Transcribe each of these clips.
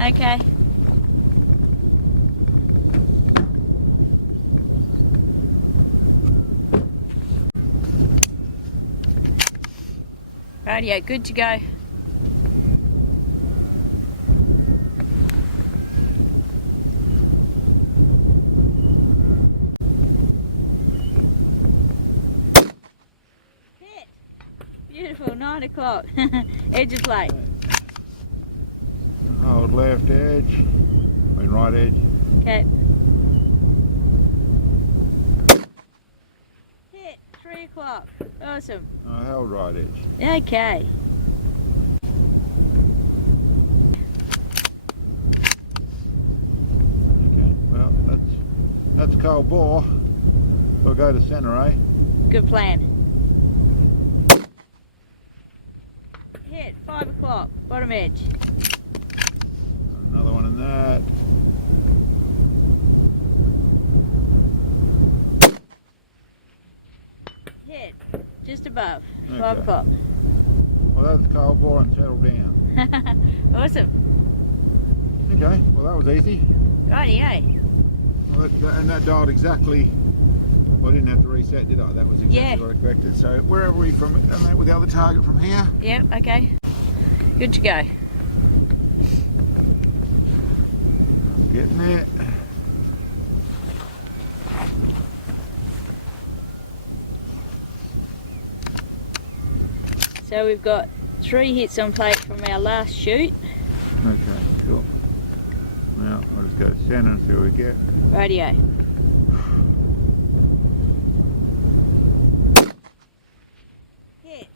Okay. Rightio, good to go. Hit. Beautiful, 9 o'clock. Edge of plate. Hold left edge, right edge. Okay. Hit, 3 o'clock. Awesome. Held right edge. Okay. Okay, well that's cold bore. We'll go to centre, eh? Good plan. Hit, 5 o'clock, bottom edge. Another one in that. Hit, just above, Okay. 5 o'clock. Well, that's cold bore and settle down. Awesome. Okay, well that was easy. Rightio. Well, and that dialed exactly. Well, I didn't have to reset, did I? That was exactly Yeah. what I expected. So where are we from? Am I with the other target from here? Yep, okay. Good to go. Getting there. So we've got 3 hits on plate from our last shoot. Okay, cool. Now I'll just go to centre and see what we get. Rightio. Hit.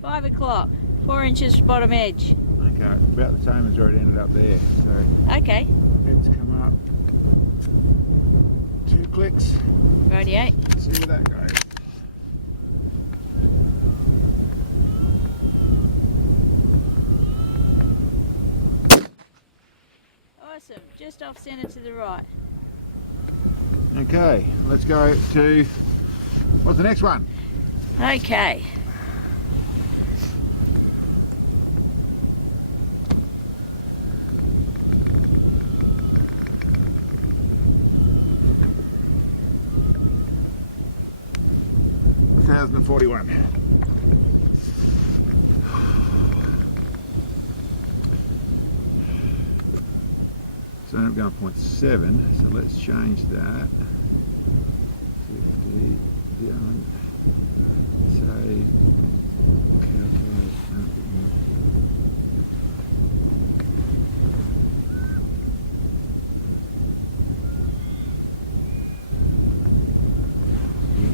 5 o'clock, 4 inches bottom edge. Okay, it's about the same as where it ended up there. So Okay. it's come up 2 clicks. Rightio. Let's see where that goes. Awesome, just off centre to the right. Okay, let's go to, what's the next one? Okay. $1,041. So I'm going 0.7, so let's change that. 50 down. Say, calculate.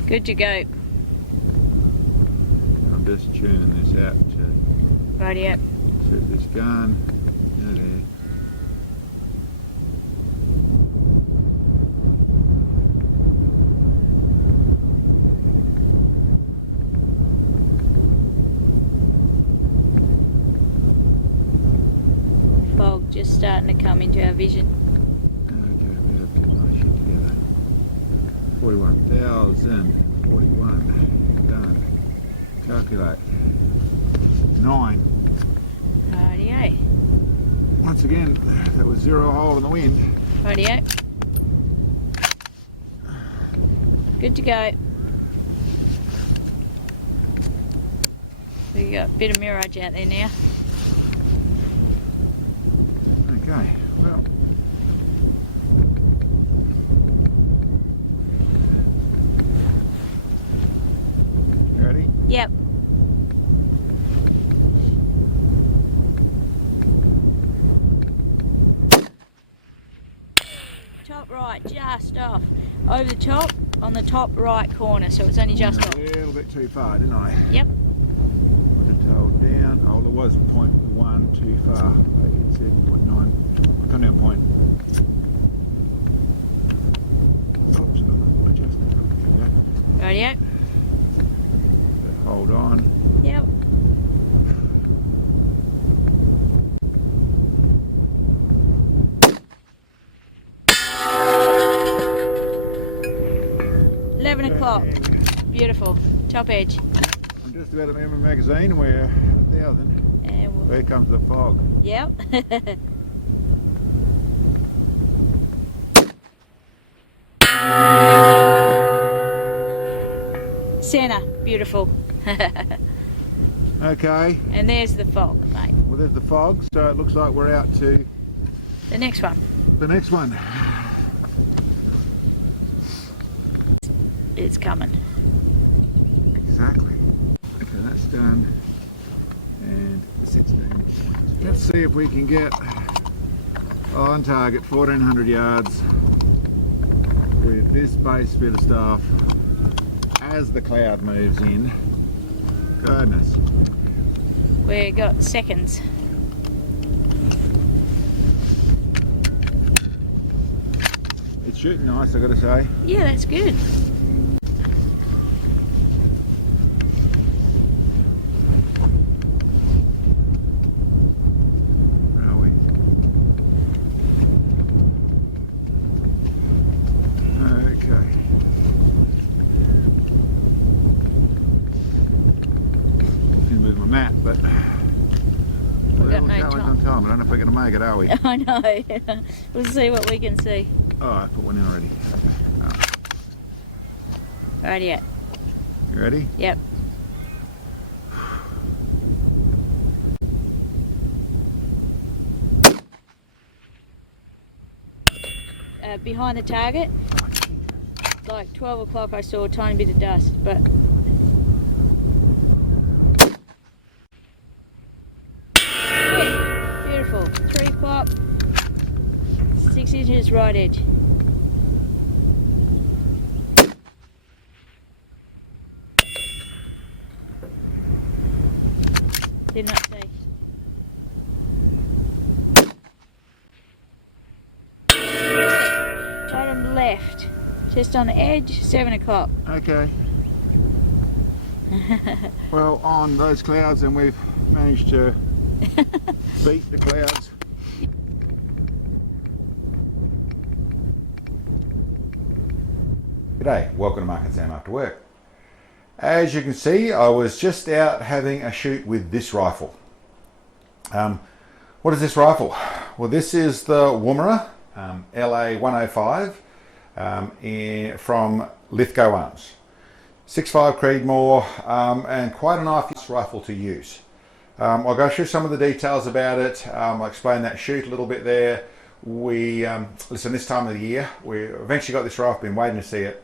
Good to go. I'm just tuning this out to Rightio. suit this gun. There. Fog just starting to come into our vision. Okay, we have to get my shit together. 41,041. Done. Calculate. 9. Rightio. Once again, that was 0 hole in the wind. Rightio. Good to go. We got a bit of mirage out there now. Okay, well. You ready? Yep. Top right, just off. Over the top, on the top right corner, so it's only just off. A little bit too far, didn't I? Yep. I just held down. Oh, there was 0.1 too far. It said 0.9. I'll come down point. Oops, I'm adjusting. Rightio. Hold on. Yep. Beautiful. Top edge. I'm just about at the end of the magazine. We're at 1,000. And Here comes the fog. yep. Center, beautiful. Okay. And there's the fog, mate. Well, there's the fog, so it looks like we're out to The next one. the next one. It's coming. Exactly. Okay, that's done. And 16. Let's see if we can get on target 1400 yards with this base bit of stuff as the cloud moves in. Goodness. We got seconds. It's shooting nice, I gotta say. Yeah, that's good. Where are we? Okay. Can move my map, but We've got little no challenge on time. I don't know if we're going to make it, are we? I know. We'll see what we can see. Oh, I put one in already. Okay. Oh. Rightio. You ready? Yep. Behind the target, like 12 o'clock, I saw a tiny bit of dust, but yeah, beautiful. 3 o'clock, 6 inches right edge. Did not see. Bottom left, just on the edge, 7 o'clock. Okay. Well, on those clouds, and we've managed to beat the clouds. G'day, welcome to Mark and Sam After Work. As you can see, I was just out having a shoot with this rifle. What is this rifle? Well, this is the Woomera LA105 from LITHGO Arms. 6.5 Creedmoor, and quite a nice rifle to use. I'll go through some of the details about it. I'll explain that shoot a little bit there. Listen, this time of the year, we eventually got this rifle, been waiting to see it.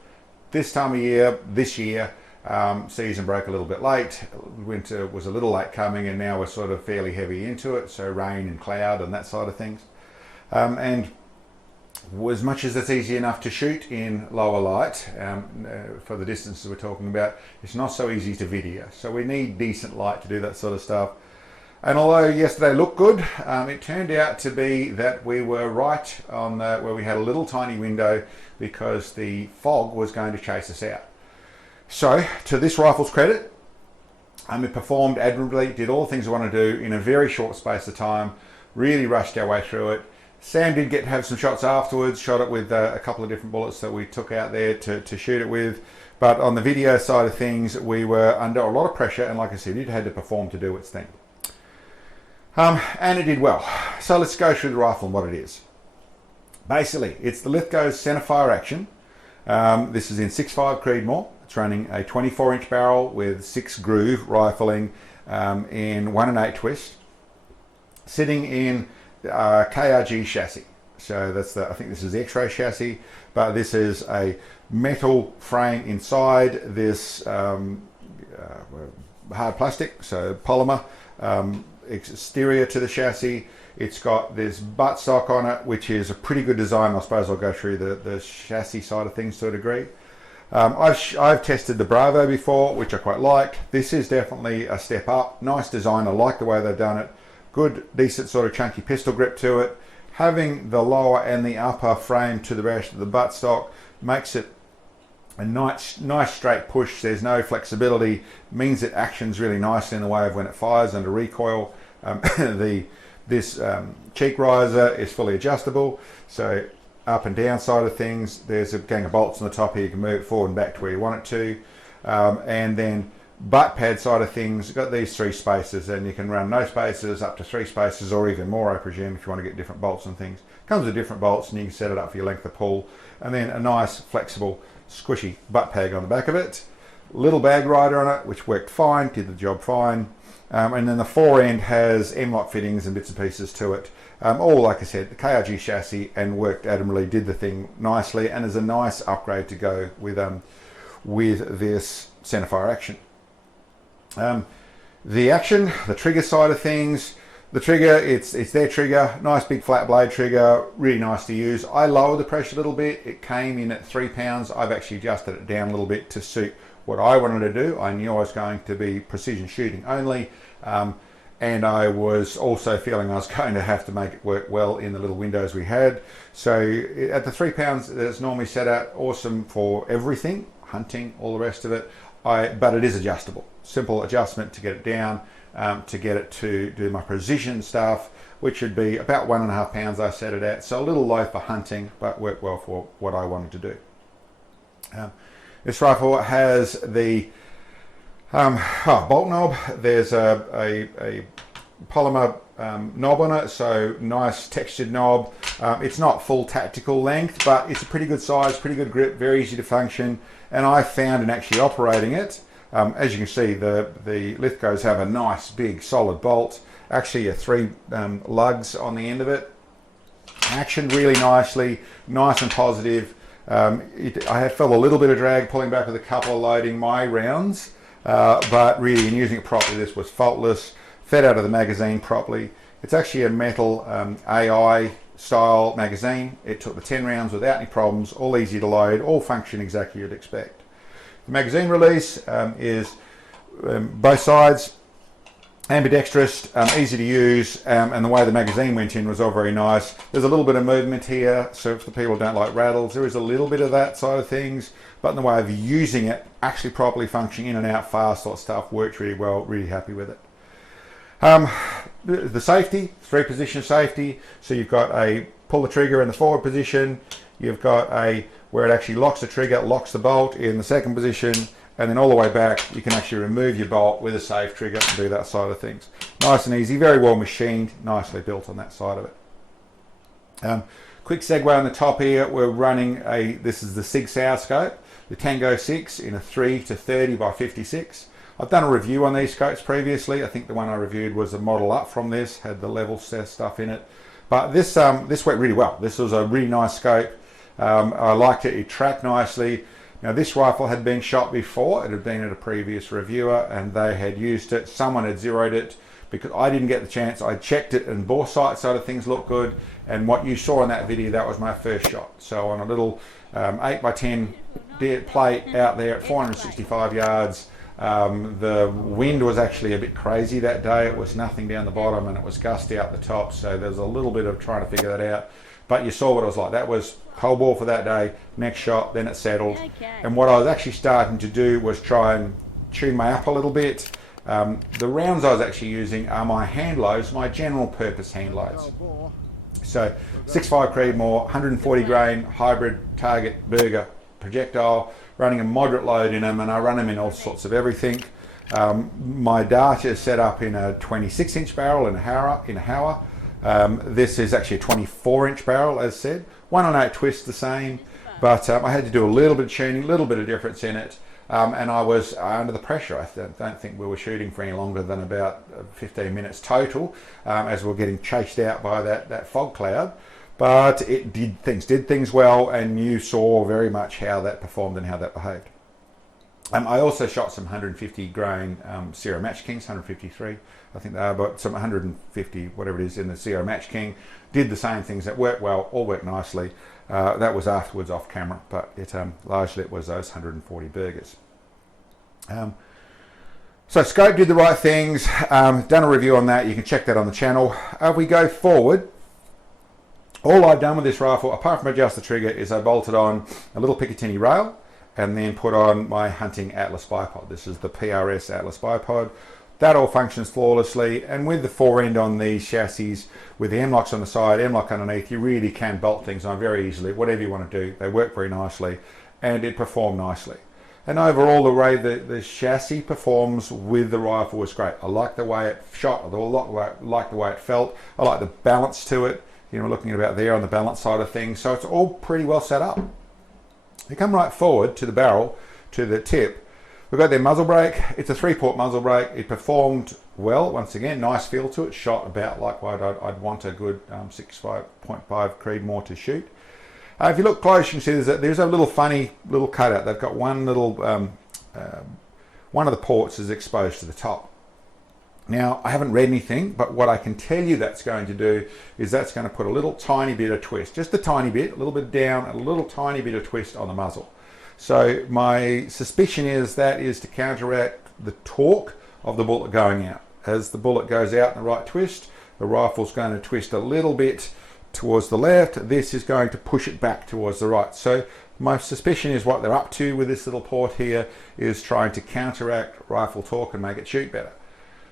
This time of year, this year, season broke a little bit late. Winter was a little late coming, and now we're sort of fairly heavy into it, so rain and cloud and that side of things. And as much as it's easy enough to shoot in lower light, for the distances we're talking about, it's not so easy to video. So we need decent light to do that sort of stuff. And although yesterday looked good, it turned out to be that we were right on where we had a little tiny window because the fog was going to chase us out. So, to this rifle's credit, it performed admirably, did all the things I want to do in a very short space of time, really rushed our way through it. Sam did get to have some shots afterwards, shot it with a couple of different bullets that we took out there to shoot it with. But on the video side of things, we were under a lot of pressure, and like I said, it had to perform to do its thing. And it did well. So let's go through the rifle and what it is. Basically, it's the LITHGO centerfire action. This is in 6.5 Creedmoor. It's running a 24-inch barrel with 6 groove rifling in 1 1/8 twist, sitting in KRG chassis. So that's I think this is the X-ray chassis, but this is a metal frame inside this hard plastic, so polymer. Exterior to the chassis. It's got this buttstock on it, which is a pretty good design. I suppose I'll go through the chassis side of things to a degree. I've tested the Bravo before, which I quite like. This is definitely a step up. Nice design. I like the way they've done it. Good, decent sort of chunky pistol grip to it. Having the lower and the upper frame to the rest of the buttstock makes it a nice straight push. There's no flexibility. Means it actions really nicely in the way of when it fires under recoil. This cheek riser is fully adjustable, so up and down side of things, there's a gang of bolts on the top here. You can move it forward and back to where you want it to, and then butt pad side of things, you've got these 3 spacers, and you can run no spacers up to 3 spacers, or even more, I presume, if you want to get different bolts and things. Comes with different bolts, and you can set it up for your length of pull, and then a nice flexible squishy butt peg on the back of it. Little bag rider on it, which worked fine, did the job fine. And then the fore end has M-lock fittings and bits and pieces to it. All, like I said, the KRG chassis, and worked admirably, did the thing nicely, and is a nice upgrade to go with this centerfire action. The trigger side of things, the trigger, it's their trigger, nice big flat blade trigger, really nice to use. I lowered the pressure a little bit. It came in at 3 pounds. I've actually adjusted it down a little bit to suit what I wanted to do. I knew I was going to be precision shooting only, and I was also feeling I was going to have to make it work well in the little windows we had. So at the 3 pounds that it's normally set at, awesome for everything, hunting, all the rest of it. But it is adjustable. Simple adjustment to get it down, to get it to do my precision stuff, which would be about 1.5 pounds I set it at. So a little low for hunting, but worked well for what I wanted to do. This rifle has the bolt knob. There's a polymer knob on it, so nice textured knob. It's not full tactical length, but it's a pretty good size, pretty good grip, very easy to function. And I found in actually operating it, as you can see, the LITHGOs have a nice big solid bolt, actually 3 lugs on the end of it. Actioned really nicely, nice and positive. I have felt a little bit of drag pulling back with a couple of loading my rounds, but really in using it properly, this was faultless, fed out of the magazine properly. It's actually a metal AI style magazine. It took the 10 rounds without any problems, all easy to load, all function exactly you'd expect. The magazine release is both sides, ambidextrous, easy to use, and the way the magazine went in was all very nice. There's a little bit of movement here, so for the people who don't like rattles, there is a little bit of that side of things, but in the way of using it, actually properly functioning in and out fast, sort of stuff, works really well, really happy with it. The safety, 3-position safety, so you've got a pull the trigger in the forward position, you've got a where it actually locks the trigger, locks the bolt in the 2nd position, and then all the way back you can actually remove your bolt with a safe trigger and do that side of things. Nice and easy, very well machined, nicely built on that side of it. Quick segue on the top here, we're running this is the Sig Sauer scope, the Tango 6 in a 3 to 30 by 56. I've done a review on these scopes previously. I think the one I reviewed was a model up from this, had the level stuff in it. But this went really well. This was a really nice scope. I liked it, it tracked nicely. Now this rifle had been shot before, it had been at a previous reviewer and they had used it, someone had zeroed it because I didn't get the chance. I checked it and bore sight side of things looked good, and what you saw in that video, that was my first shot. So on a little 8x10 plate out there at 465 yards, the wind was actually a bit crazy that day. It was nothing down the bottom and it was gusty out the top, so there was a little bit of trying to figure that out. But you saw what it was like. That was cold ball for that day. Next shot, then it settled. Okay. And what I was actually starting to do was try and tune my up a little bit. The rounds I was actually using are my hand loads, my general purpose hand loads. So 6.5 Creedmoor, 140 grain hybrid target burger projectile, running a moderate load in them, and I run them in all sorts of everything. My dart is set up in a 26-inch barrel in a Hauer. This is actually a 24-inch barrel, as said. 1-on-8 twist the same, but I had to do a little bit of tuning, a little bit of difference in it, and I was under the pressure. I don't think we were shooting for any longer than about 15 minutes total, as we were getting chased out by that fog cloud. But it did things well, and you saw very much how that performed and how that behaved. I also shot some 150 grain Sierra Match Kings, 153, I think they are, but some 150, whatever it is, in the Sierra Match King. Did the same things that worked well, all worked nicely. That was afterwards off camera, but largely it was those 140 burgers. So scope did the right things. Done a review on that. You can check that on the channel. We go forward. All I've done with this rifle, apart from adjust the trigger, is I bolted on a little Picatinny rail and then put on my hunting Atlas bipod. This is the PRS Atlas bipod. That all functions flawlessly, and with the fore end on these chassis, with the M-locks on the side, M-lock underneath, you really can bolt things on very easily, whatever you want to do. They work very nicely, and it performed nicely. And overall, the way the chassis performs with the rifle was great. I like the way it shot. I like the way it felt. I like the balance to it. You know, looking at about there on the balance side of things. So it's all pretty well set up. You come right forward to the barrel, to the tip. We've got their muzzle brake. It's a 3-port muzzle brake. It performed well. Once again, nice feel to it. Shot about like what I'd want a good 6.5 Creedmoor to shoot. If you look close, you can see there's a little funny little cutout. They've got one little, one of the ports is exposed to the top. Now, I haven't read anything, but what I can tell you that's going to do is that's going to put a little tiny bit of twist, just a tiny bit, a little bit down, a little tiny bit of twist on the muzzle. So my suspicion is that is to counteract the torque of the bullet going out. As the bullet goes out in the right twist, the rifle's going to twist a little bit towards the left. This is going to push it back towards the right. So my suspicion is what they're up to with this little port here is trying to counteract rifle torque and make it shoot better.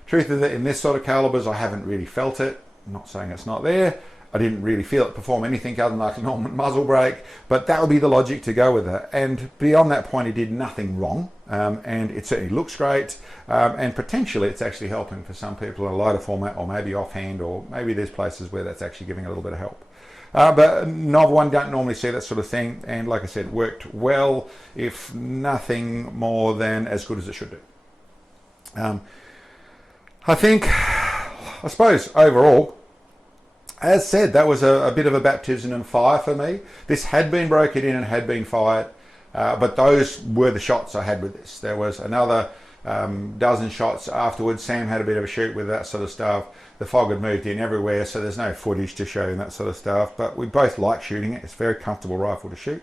Truth is that in this sort of calibers, I haven't really felt it. I'm not saying it's not there. I didn't really feel it perform anything other than like a normal muzzle brake, but that would be the logic to go with it. And beyond that point, it did nothing wrong, and it certainly looks great, and potentially it's actually helping for some people in a lighter format, or maybe offhand, or maybe there's places where that's actually giving a little bit of help. But novel one, don't normally see that sort of thing, and like I said, worked well, if nothing more than as good as it should do. I suppose overall, as said, that was a bit of a baptism in fire for me. This had been broken in and had been fired, but those were the shots I had with this. There was another dozen shots afterwards. Sam had a bit of a shoot with that sort of stuff. The fog had moved in everywhere, so there's no footage to show and that sort of stuff, but we both like shooting it. It's a very comfortable rifle to shoot.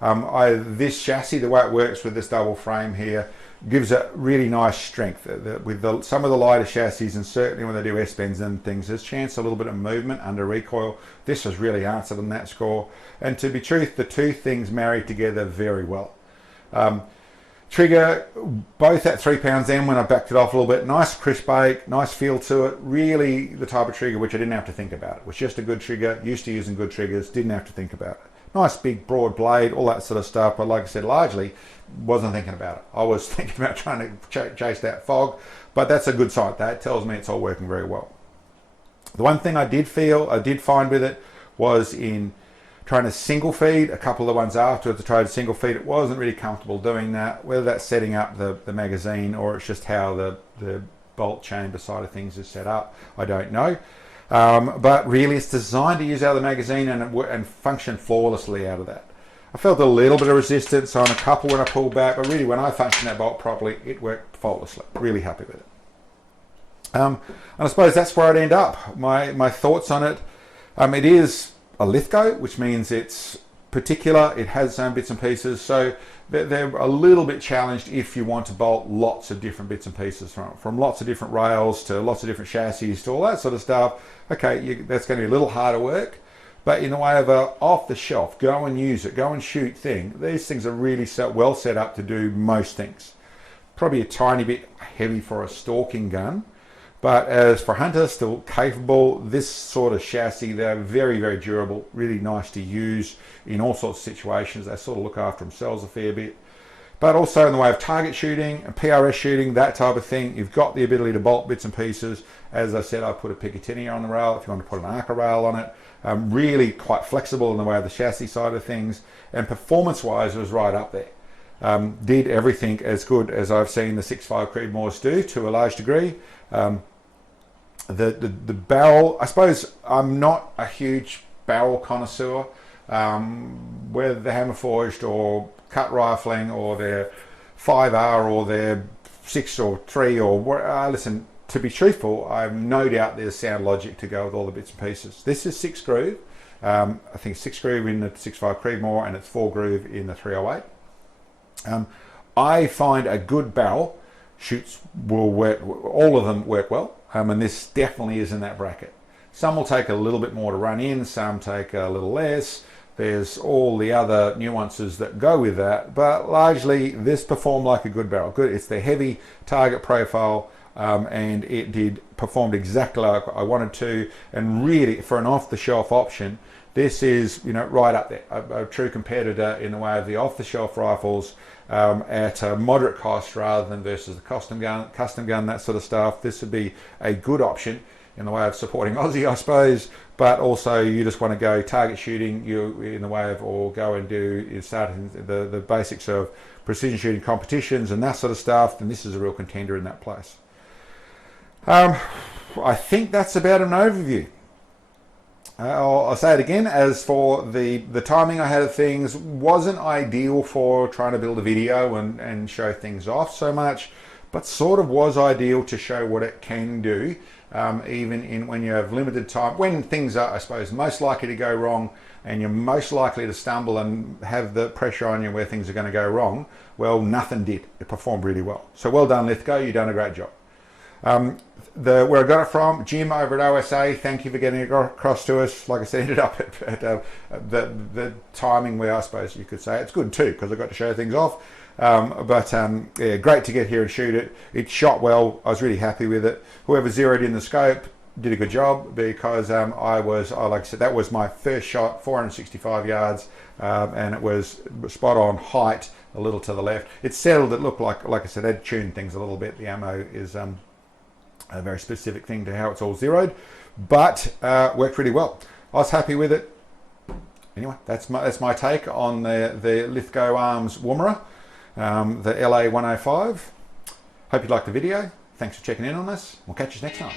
This chassis, the way it works with this double frame here, gives it really nice strength. With some of the lighter chassis, and certainly when they do S-bends and things, there's chance a little bit of movement under recoil. This has really answered on that score. And to be truth, the two things married together very well. Trigger, both at 3 pounds in when I backed it off a little bit. Nice crisp bake, nice feel to it. Really the type of trigger which I didn't have to think about. It was just a good trigger, used to using good triggers, didn't have to think about it. Nice big broad blade, all that sort of stuff, but like I said, largely wasn't thinking about it. I was thinking about trying to chase that fog, but that's a good sign. That tells me it's all working very well. The one thing I did find with it was in trying to single feed, a couple of the ones afterwards I tried to single feed, it wasn't really comfortable doing that, whether that's setting up the magazine or it's just how the bolt chamber side of things is set up, I don't know. But really it's designed to use out of the magazine and function flawlessly out of that. I felt a little bit of resistance on a couple when I pulled back, but really when I functioned that bolt properly, it worked faultlessly. Really happy with it. And I suppose that's where I'd end up. My thoughts on it, it is a LITHGO, which means it's particular, it has its own bits and pieces, so they're a little bit challenged if you want to bolt lots of different bits and pieces from lots of different rails to lots of different chassis to all that sort of stuff. Okay, that's going to be a little harder work, but in the way of a off-the-shelf, go and use it, go and shoot thing, these things are really well set up to do most things. Probably a tiny bit heavy for a stalking gun, but as for hunters, still capable. This sort of chassis, they're very, very durable, really nice to use in all sorts of situations. They sort of look after themselves a fair bit. But also in the way of target shooting and PRS shooting, that type of thing, you've got the ability to bolt bits and pieces. As I said, I put a Picatinny on the rail if you want to put an Arca rail on it. Really quite flexible in the way of the chassis side of things. And performance-wise, it was right up there. Did everything as good as I've seen the 6.5 Creedmoors do to a large degree. The barrel, I suppose I'm not a huge barrel connoisseur, whether they're hammer forged or cut rifling or they're 5R or they're 6 or 3 or listen, to be truthful, I have no doubt there's sound logic to go with all the bits and pieces. This is 6 groove, I think 6 groove in the 6.5 Creedmoor and it's 4 groove in the 308. I find a good barrel shoots will work, all of them work well. And this definitely is in that bracket. Some will take a little bit more to run in, some take a little less. There's all the other nuances that go with that, but largely this performed like a good barrel. Good, it's the heavy target profile. and it performed exactly like I wanted to. And really, for an off-the-shelf option, this is, you know, right up there, a true competitor in the way of the off-the-shelf rifles at a moderate cost rather than versus the custom gun, that sort of stuff. This would be a good option in the way of supporting Aussie, I suppose, but also you just want to go target shooting, you in the way of, or go and do starting the basics of precision shooting competitions and that sort of stuff, then this is a real contender in that place. I think that's about an overview. I'll say it again, as for the timing I had of things wasn't ideal for trying to build a video and show things off so much, but sort of was ideal to show what it can do, even in when you have limited time, when things are, I suppose, most likely to go wrong and you're most likely to stumble and have the pressure on you where things are going to go wrong. Well, nothing did. It performed really well. So well done, LITHGO, you've done a great job. Where I got it from, Jim over at OSA, thank you for getting it across to us. Like I said, ended up at the timing where I suppose you could say it's good too, because I got to show things off. Yeah, great to get here and shoot it. It shot well. I was really happy with it. Whoever zeroed in the scope did a good job, because like I said, that was my first shot, 465 yards, and it was spot on height, a little to the left. It settled. It looked like I said, I'd tuned things a little bit. The ammo is a very specific thing to how it's all zeroed, but worked pretty well. I was happy with it. Anyway, that's my take on the LITHGO Arms Woomera, the LA105. Hope you liked the video. Thanks for checking in on us. We'll catch you next time.